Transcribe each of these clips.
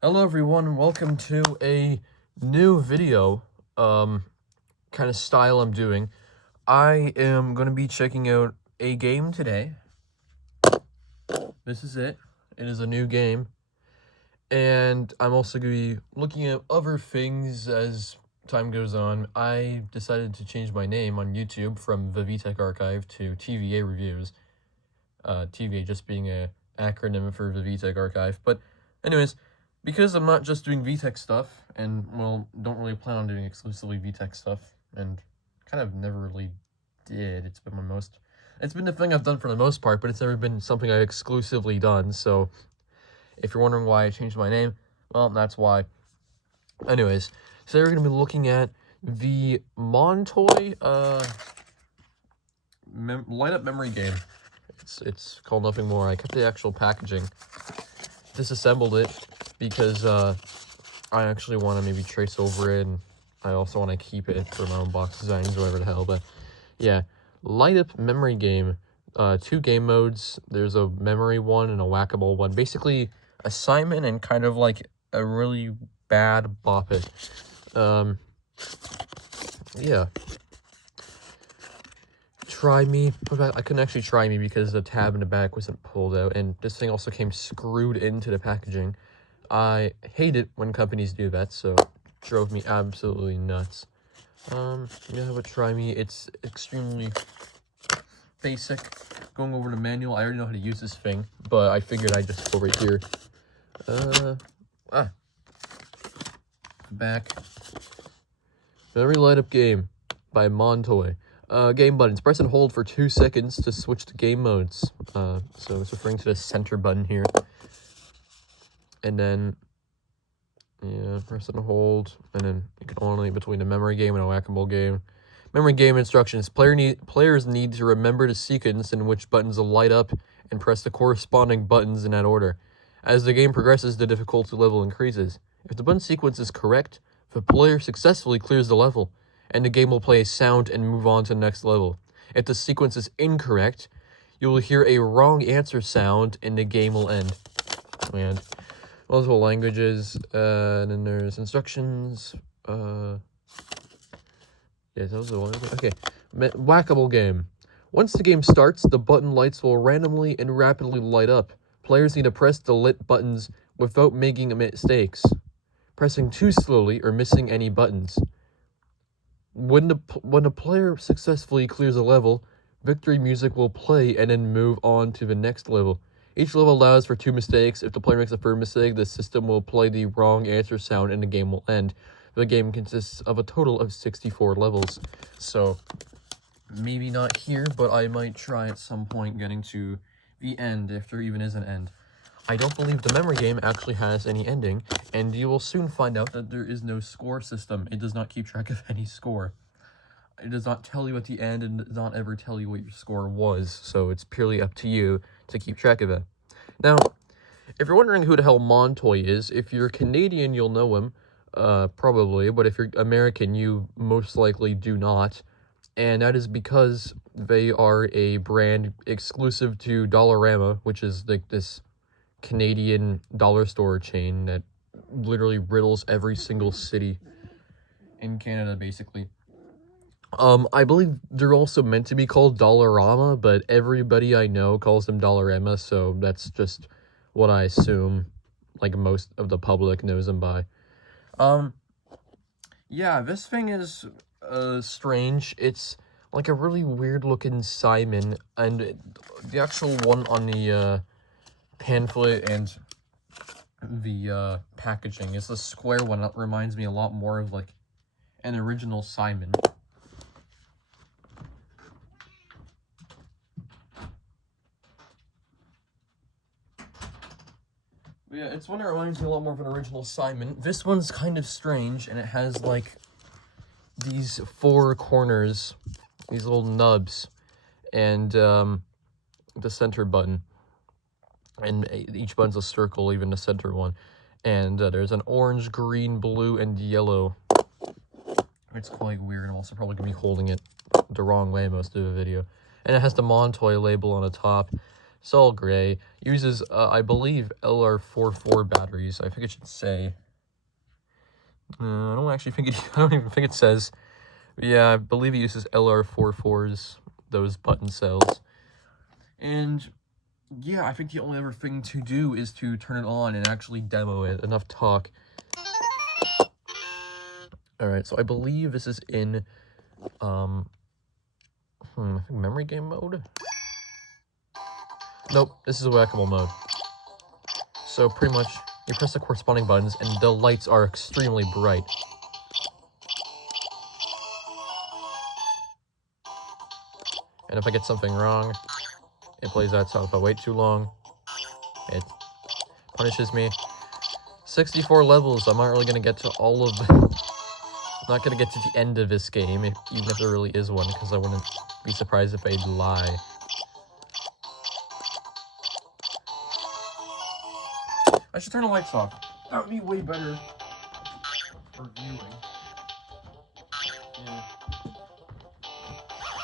Hello everyone, and welcome to a new video, kind of style I'm doing. I am going to be checking out a game today. This is it. It is a new game. And I'm also going to be looking at other things as time goes on. I decided to change my name on YouTube from the VTech Archive to TVA Reviews. TVA just being an acronym for the VTech Archive. But anyways, because I'm not just doing VTech stuff, and, well, don't really plan on doing exclusively VTech stuff, and kind of never really did. It's been the thing I've done for the most part, but it's never been something I've exclusively done, so if you're wondering why I changed my name, well, that's why. Anyways, so we're going to be looking at the Montoy, light-up memory game. It's called nothing more. I kept the actual packaging, disassembled it, because I actually want to maybe trace over it, and I also want to keep it for my own box designs or whatever the hell. But yeah, light up memory game. Two game modes. There's a memory one and a whack-a-mole one. Basically, assignment and kind of like a really bad bop it. Yeah. Try me. I couldn't actually try me because the tab in the back wasn't pulled out, and this thing also came screwed into the packaging. I hate it when companies do that, so it drove me absolutely nuts. I'm gonna have a try me. It's extremely basic. Going over the manual, I already know how to use this thing, but I figured I'd just go right here. Back. Memory light up game by Montoy. Game buttons. Press and hold for 2 seconds to switch to game modes. So it's referring to the center button here. And then, yeah, press and hold. And then you can alternate between a memory game and a whack-a-mole game. Memory game instructions. Players need to remember the sequence in which buttons will light up and press the corresponding buttons in that order. As the game progresses, the difficulty level increases. If the button sequence is correct, the player successfully clears the level, and the game will play a sound and move on to the next level. If the sequence is incorrect, you will hear a wrong answer sound, and the game will end. And multiple languages, and then there's instructions. Yeah, those are the ones. Okay, whack-a-mole game. Once the game starts, the button lights will randomly and rapidly light up. Players need to press the lit buttons without making mistakes, pressing too slowly or missing any buttons. When the player successfully clears a level, victory music will play and then move on to the next level. Each level allows for 2 mistakes. If the player makes a third mistake, the system will play the wrong answer sound and the game will end. The game consists of a total of 64 levels. So, maybe not here, but I might try at some point getting to the end, if there even is an end. I don't believe the memory game actually has any ending, and you will soon find out that there is no score system. It does not keep track of any score. It does not tell you at the end, and does not ever tell you what your score was, so it's purely up to you to keep track of it. Now, if you're wondering who the hell Montoy is, if you're Canadian, you'll know him, probably, but if you're American, you most likely do not, and that is because they are a brand exclusive to Dollarama, which is like this Canadian dollar store chain that literally riddles every single city in Canada, basically. I believe they're also meant to be called Dollarama, but everybody I know calls them Dollarama, so that's just what I assume, like, most of the public knows them by. Yeah, this thing is, strange. It's like a really weird-looking Simon, and the actual one on the, pamphlet and the, packaging is the square one. That reminds me a lot more of, like, an original Simon. Yeah, it's one that reminds me a lot more of an original Simon. This one's kind of strange, and it has, like, these 4 corners, these little nubs, and, the center button. And each button's a circle, even the center one. And there's an orange, green, blue, and yellow. It's quite weird. I'm also probably going to be holding it the wrong way most of the video. And it has the Montoy label on the top. It's all gray. Uses, I believe, LR44 batteries. I think it should say. I don't actually think it. I don't even think it says. Yeah, I believe it uses LR44s. Those button cells. And yeah, I think the only other thing to do is to turn it on and actually demo it. Enough talk. Alright, so I believe this is in, I think memory game mode? Nope, this is a whack-a-mole mode. So pretty much, you press the corresponding buttons and the lights are extremely bright. And if I get something wrong, it plays that sound. If I wait too long, it punishes me. 64 levels, I'm not really going to get to all of them. I'm not going to get to the end of this game, even if there really is one, because I wouldn't be surprised if they'd lie. I should turn the lights off. That would be way better for viewing. Yeah.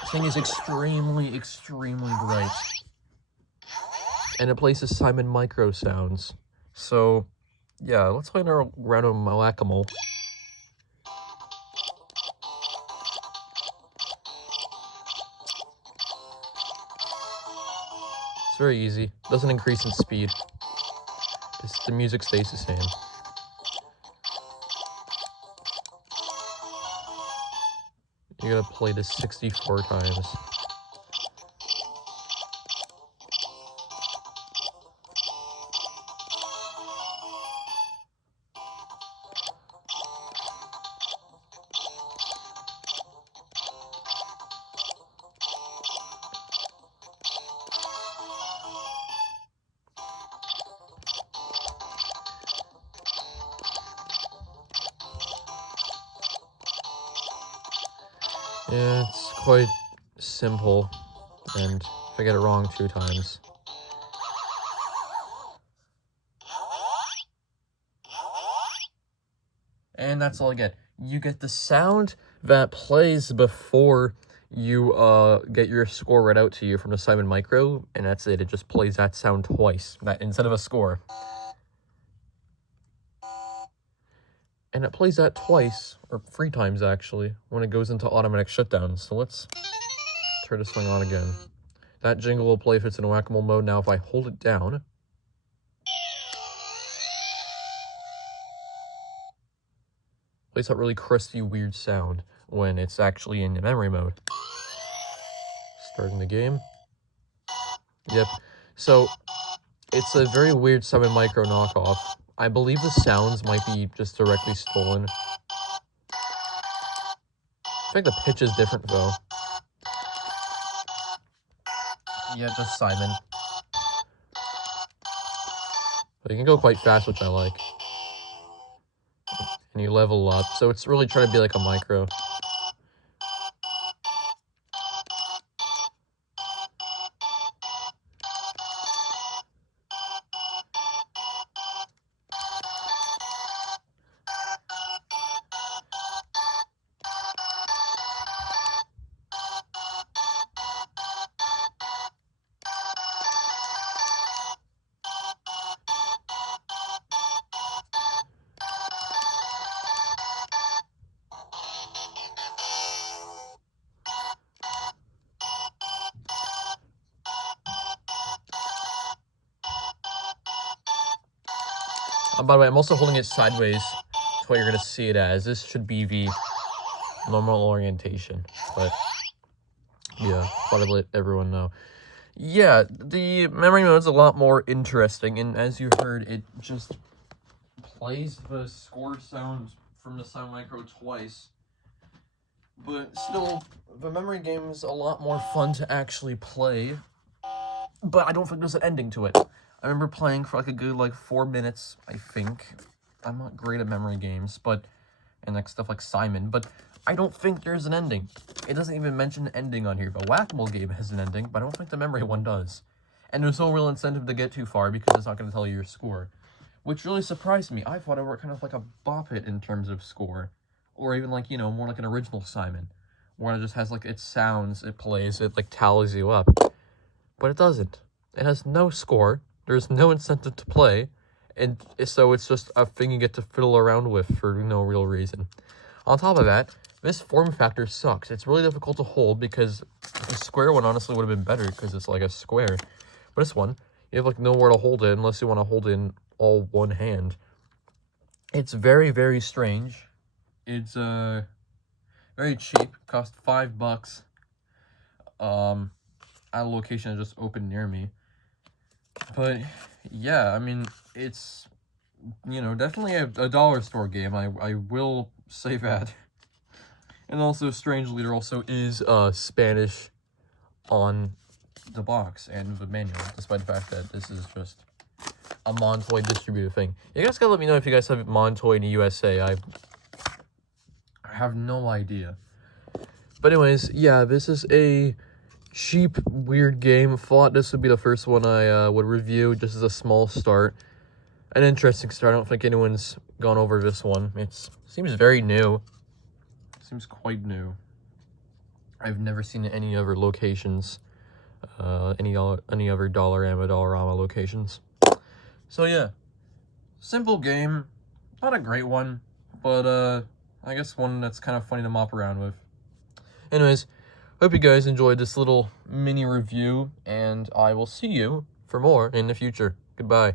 This thing is extremely, extremely bright. And it plays the Simon Micro sounds. So, yeah, let's play another round of whack-a-mole. It's very easy. Doesn't increase in speed. The music stays the same. You gotta play this 64 times. Yeah, it's quite simple, and if I get it wrong 2 times. And that's all I get. You get the sound that plays before you get your score read out to you from the Simon Micro, and that's it. It just plays that sound twice, instead of a score. And it plays that twice, or 3 times actually, when it goes into automatic shutdown. So let's turn this thing on again. That jingle will play if it's in whack-a-mole mode. Now if I hold it down, plays that really crusty, weird sound when it's actually in memory mode. Starting the game. Yep. So, it's a very weird Simon Micro knockoff. I believe the sounds might be just directly stolen. I think the pitch is different, though. Yeah, just Simon. But you can go quite fast, which I like. And you level up, so it's really trying to be like a micro. By the way, I'm also holding it sideways to what you're going to see it as. This should be the normal orientation, but yeah, thought I'd let everyone know. Yeah, the memory mode's a lot more interesting, and as you heard, it just plays the score sound from the Sound Micro twice. But still, the memory game is a lot more fun to actually play, but I don't think there's an ending to it. I remember playing for like a good 4 minutes, I think. I'm not great at memory games, and like stuff like Simon, but I don't think there's an ending. It doesn't even mention an ending on here. The whack-a-mole game has an ending, but I don't think the memory one does. And there's no real incentive to get too far because it's not going to tell you your score, which really surprised me. I thought it were kind of like a bop it in terms of score, or even like, more like an original Simon, where it just has like its sounds, it plays, it like tallies you up, but it doesn't. It has no score. There's no incentive to play. And so it's just a thing you get to fiddle around with for no real reason. On top of that, this form factor sucks. It's really difficult to hold because the square one honestly would have been better because it's like a square. But this one, you have like nowhere to hold it unless you want to hold it in all one hand. It's very, very strange. It's very cheap. Cost $5. At a location that just opened near me. But yeah, I mean, it's, you know, definitely a dollar store game. I will say that. And also, strangely, there also is Spanish on the box and the manual, despite the fact that this is just a Montoy distributed thing. You guys gotta let me know if you guys have Montoy in the USA. I have no idea. But anyways, yeah, this is a cheap, weird game. Thought this would be the first one I would review, just as a small start. An interesting start. I don't think anyone's gone over this one. It seems very new. Seems quite new. I've never seen it in any other locations. Any other Dollarama locations. So yeah, simple game. Not a great one, but I guess one that's kind of funny to mop around with. Anyways, hope you guys enjoyed this little mini review, and I will see you for more in the future. Goodbye.